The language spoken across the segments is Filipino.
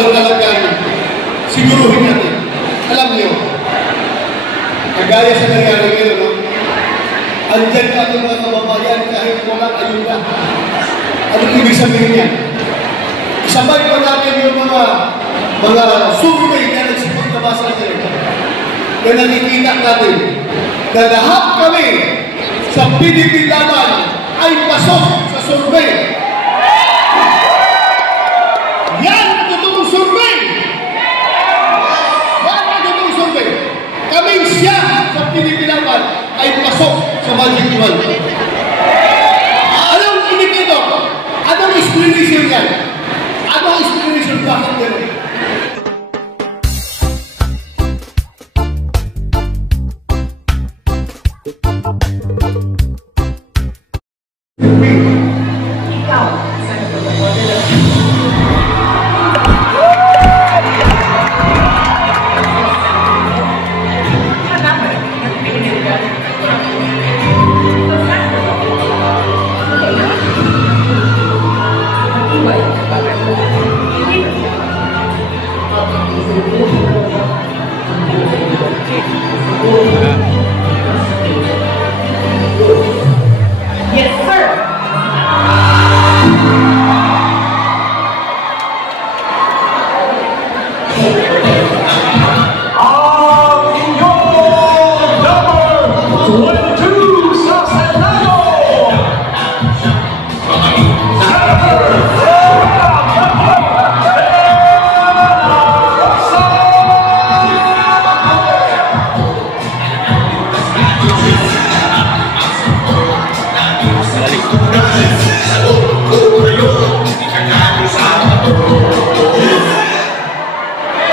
walang kalagayan, siguruhin natin. Alam niyo, kagaya sa nangyari ngayon, no? Andyan ka ating mga kababayan kahit walang ayuda. Anong ibig sabihin niya? Isabay pa natin yung mga survey na nagsipagkabas natin na nakikita natin na lahat kami sa PDP Laban ay pasok sa survey. Yan ang totoong survey. Yan ang totoong survey. Kaming siya sa PDP Laban ay pasok sa Magic 12. Anong indicator? Anong explanation yan? Anong explanation bakit yan?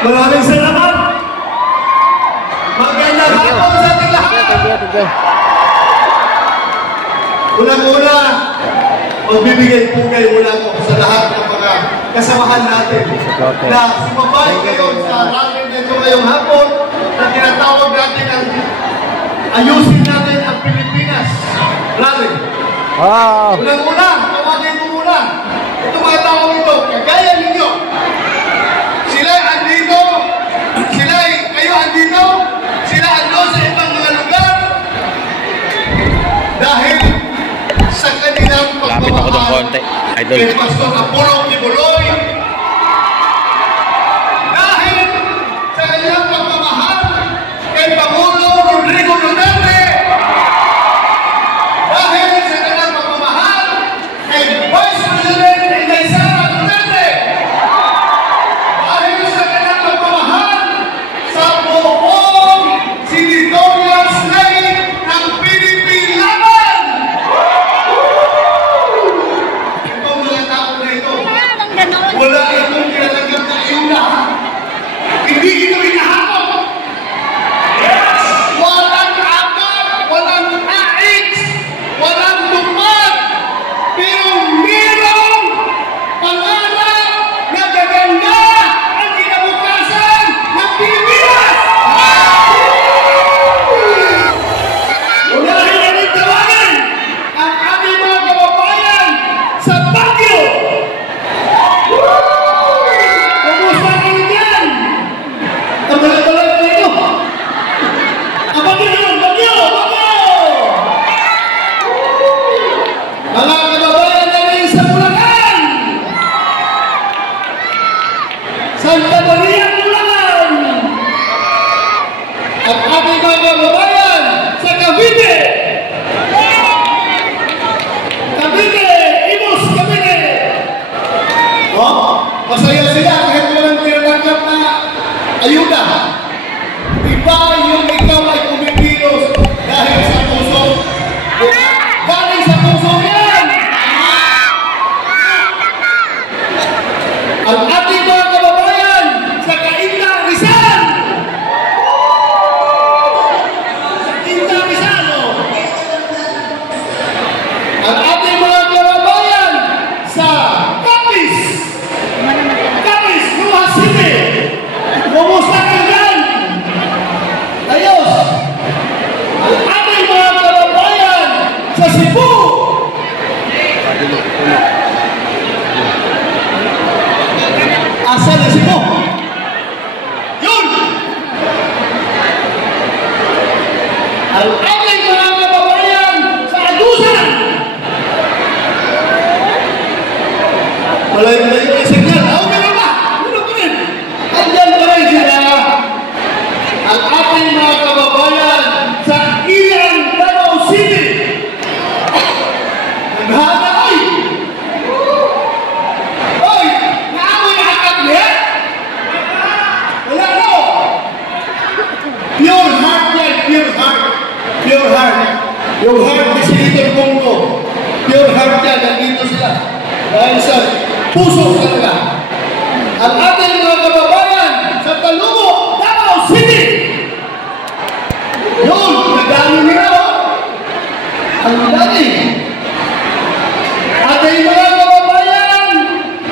Maraming salamat. Magandang hapon sa ating lahat. Unang-una, magbibigay pugay mula ko sa lahat ng mga kasamahan natin na sumabay ngayon sa rally nito ngayong hapon na tinatawag natin ang ayusin natin ang Pilipinas rally. Unang-una, tawagin ko muna. Ito mga tao ito, kagaya ninyo. Sila andito, kayo andito, sila ando sa ibang mga lugar dahil sa kanilang pagmamahal kay Pastor Apollo Kibuloy, dahil sa kanilang pagmamahal kay Pangulo Rodrigo Duterte, dahil sa kanilang pagmamahal kay Vice President Inday Sara Duterte, dahil sa kanilang pagmamahal sa buong senatorial slate ng PDP Laban. Itong mga tao na ito, wala itong kinatanggap na ayuda. Hindi ito inahabot. Walang akap, walang AX, walang tupad, pero merong pangarap na gaganda ang kinabukasan ng Pilipinas. Unahin natin tawagan ang ating mga kababayan sa Baguio. Kumusta kayo dyan? Ang balag-balag na ito. Ang Baguio yun, Baguio! Mga kababayan namin sa Bulacan! Santa Maria, Bulacan! At ating mga kababayan sa Cavite! Cavite! Imus, Cavite! Masaya sila kahit walang tinatanggap na ayuda. Iba yung ikaw ay kumikilos dahil sa puso. Galing sa puso yan! Ang ating mga kababayan sa Cainta, Rizal! asa na si mo. Yun! Ang ating mga kababayan sa adusan! Malayo-layo yung signal. Ako meron ba? Meron pa rin. Andyan pa rin sila. Ang ating mga kababayan sa Ilang, Davao City. Naghahanda ay! Oy! Naamoy na akad niya? Wala no! Pure heart yan, pure heart. Pure heart. Yung heart ni Senator Bongo. Pure heart yan, nandito sila. Dahil sa puso talaga. Ang ating mga kababayan sa Talubo, Davao City. Yun, nadami nila o. Ang dami. Ating mga kababayan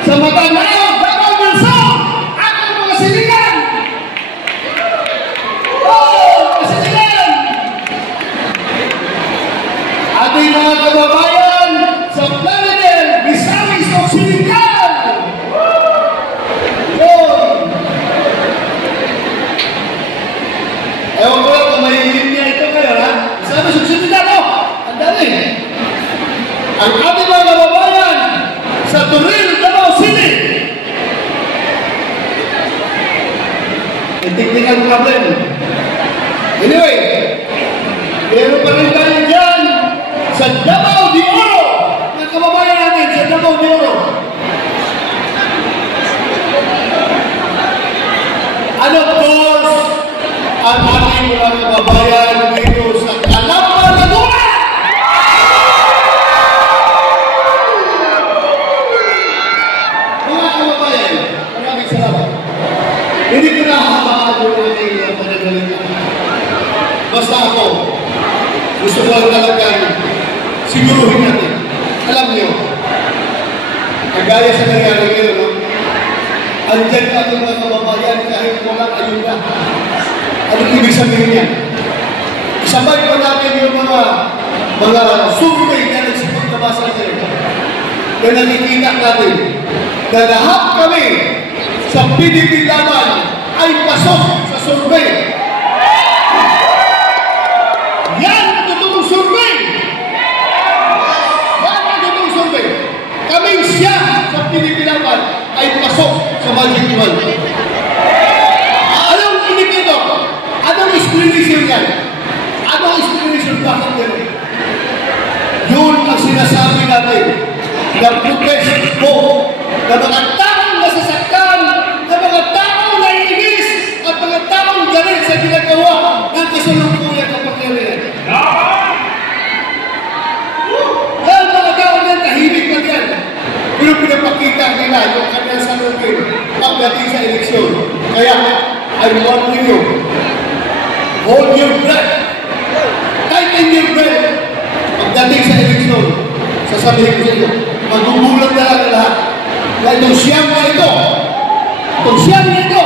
sa Matanao, Davao del Sur, ating mga siligan. Oh, mga siligan. Ating mga kababayan sa Plaridel, Misamis Occidental. Yun. Ewan ko lang kung may linya ito kayo, ha? Misamis Occidental, oh. Ang dami. Ang ating mga kababayan sa Turil, Davao City. Technical problem. Anyway, meron pa rin tayo dyan sa Davao de Oro. Mga kababayan natin sa Davao de Oro. And of course, ang ating mga kababayan dito sa Calamba, Laguna. Mga kababayan, maraming salamat. Hindi ko na hahabaan yung ating panagalitan. Basta ako, gusto ko lang talagang siguruhin natin. Alam niyo, kagaya sa nangyari ngayon, no? Andyan ka ating mga kababayan kahit walang ayuda. Anong ibig sabihin niya? Isabay pa natin yung mga survey na nagsipag na basa natin. Kaya nakikita natin na lahat kami sa PDP Laban ay pasok sa survey. Yan ang totoong survey. Yan ang totoong survey. Kaming siya sa PDP Laban ay pasok sa Magic 1. Anong indicator? Anong explanation yan? Anong explanation bakit yan? Yun ang sinasabi natin na protest mo na mga taong nasasaktan, na mga taong naiinis, at mga taong galit sa ginagawa ng kasalukuyan ng pangyarihan. Dahil mga taong yan, tahimik na yan. Pero pinapakita nila yung kanyang salukin pagdating sa eleksyon. Kaya, I warn you, hold your breath. Tighten your breath. Pagdating sa eleksyon, sasabihin ko sa inyo, magugulat na lang lahat. Na itong siyam na ito, itong siyam na ito,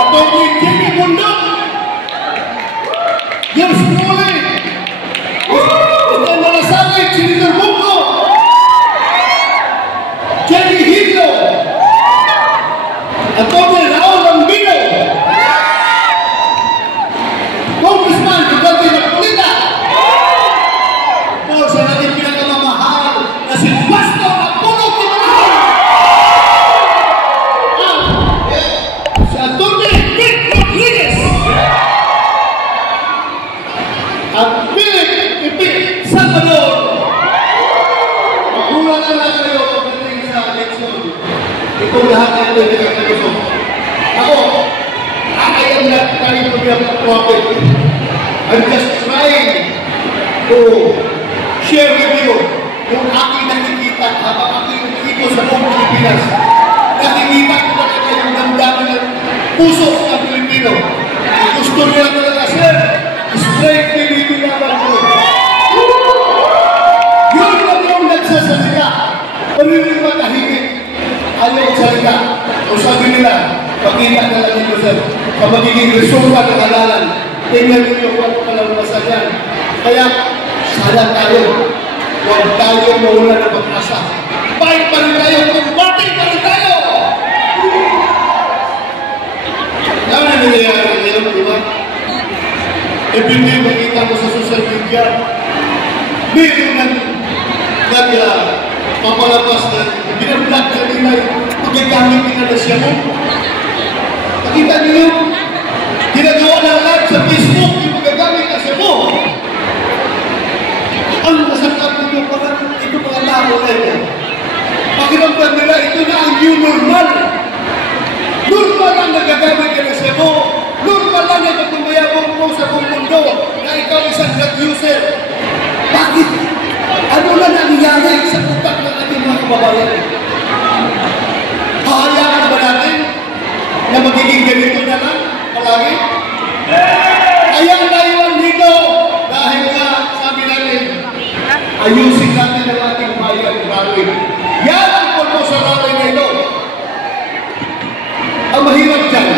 at itong Jimmy Bundok, James Crowley, itong Malasakit, Senator Bongo, Jenny Hidlo, at itong Raul Lambino, Congressman Duterte Napolita, o sa natin pinakamamahal na si Pastor Apollo Kimanao, si Atty. Vic Rodriguez, at Philip Ipik Salvador. Magulang na lang kayo pagdating sa eleksyon. Itong lahat na ito ay nagkakalusok. Ako, I am not trying to be a prophet. I'm just trying to share with you yung aking nakikita habang aking nakikita sa buong Pilipinas. Nakikita ko talaga yung damdamin ng puso ng Pilipino. Gusto nila talaga, sir, straight Pilipino naman ko. Yun lang yung nagsasalita. Pero yung matahimik, ayaw salita. O sabi nila, pakita na lang ito, sir, sa magiging resulta ng halalan. Tingnan nyo yung kung kalalabasan yan. Kaya, sana tayo, huwag tayo mawala ng pag-asa. Bakit pa rin tayo, kumbati meron papalabas na binablock na nila pagkagamit nila na siya mo. Nakita niyo, ginagawa na live sa Facebook yung pagkagamit na siya mo. Ang masakit nito mga tao na ito. Pakiramdam nila, ito na ang new normal. Normal ang nagagamit ka na siya mo. Normal lang na pagmamayabong mo sa buong mundo na ikaw isang drug user. Bakit? Ano na nangyari sa utak ng ating mga kababayan? Hahayaan ba natin na magiging ganito na lang palagi? Kaya tayo dito dahil nga sabi natin, ayusin natin ang ating bayan rally. Yan ang punto sa rally na ito. Ang mahirap dyan,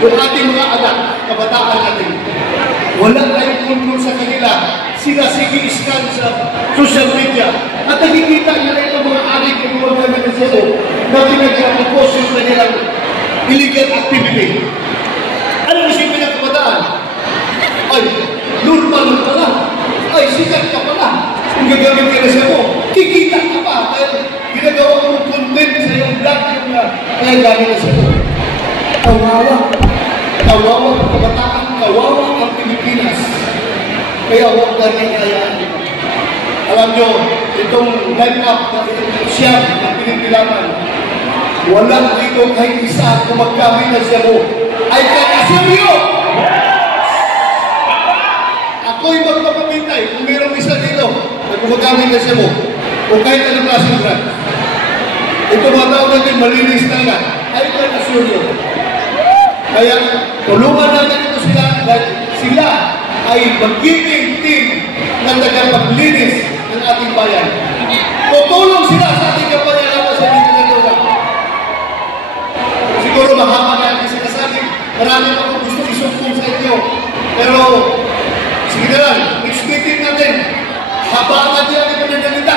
yung ating mga anak, kabataan natin, wala tayong punto sa kanila. Sila sige-scan sa social media. At nakikita nila itong mga adik ng mga organizasyon na pinag-propose yung kanilang illegal activity. Ano isipin ng kabataan? Ay, normal pala. Ay, sikat ka pala. Kung gagamit ka na siya mo, kikita ka pa. Dahil ginagawa mong content sa iyong vlog yung kaya gamit na siya mo. Kawawa. Kawawa ang kabataan. Kawawa ang Pilipinas. Kaya huwag natin kayaan. Alam nyo, itong line-up na itong siyam na pinipilaman, wala dito kahit isa kung magkamit na siya mo ay kakaseryo! Ako'y magpapamintay kung mayroong isa dito na kung magkamit na siya mo o kahit anong klaseng drug. Ito mga tao natin malinis talaga ay kakaseryo. Kaya tulungan natin ito sila dahil sila ay magiging team na tagapaglinis ng ating bayan. Tutulong sila sa ating kampanya laban sa dito. Siguro mahaba na ang sinasabi. Marami akong gusto isumpong sa inyo. Pero, sige na lang, next meeting natin, habaan natin ang ipinagdalita.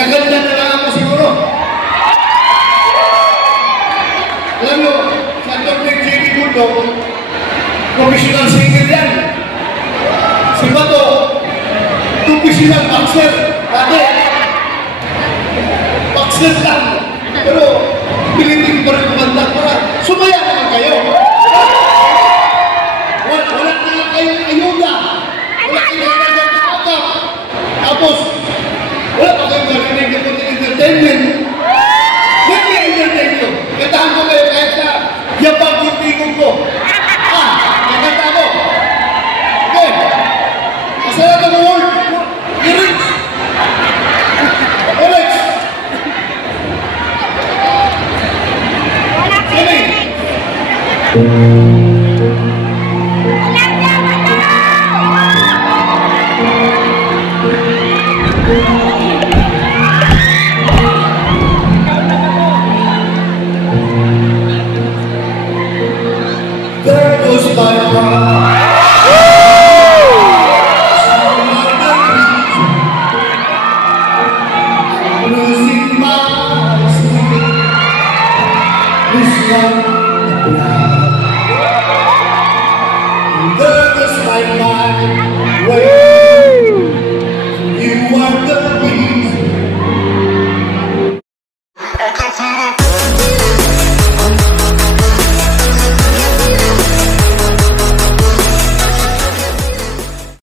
Kaganda na lang ako siguro. Alam nyo, sa Dr. J.B. Gundo, professional singer yan. Si Bato, professional boxer. Dati, boxer lang. Pero, pilitin pa rin kumanda para sumaya naman kayo. Wala na lang kayong ayuda. Wala kayong nagkakakap. Tapos, wala pa kayong marinig ng entertainment. Nag-entertain ko. Katahan ko kayo kahit na yabang yung tingog ko. Nakanta ko. Okay. Masaya ka mo word. Lyrics. Lyrics. Sabi. There goes my heart. Losing my sleep. This one now. There goes my mind.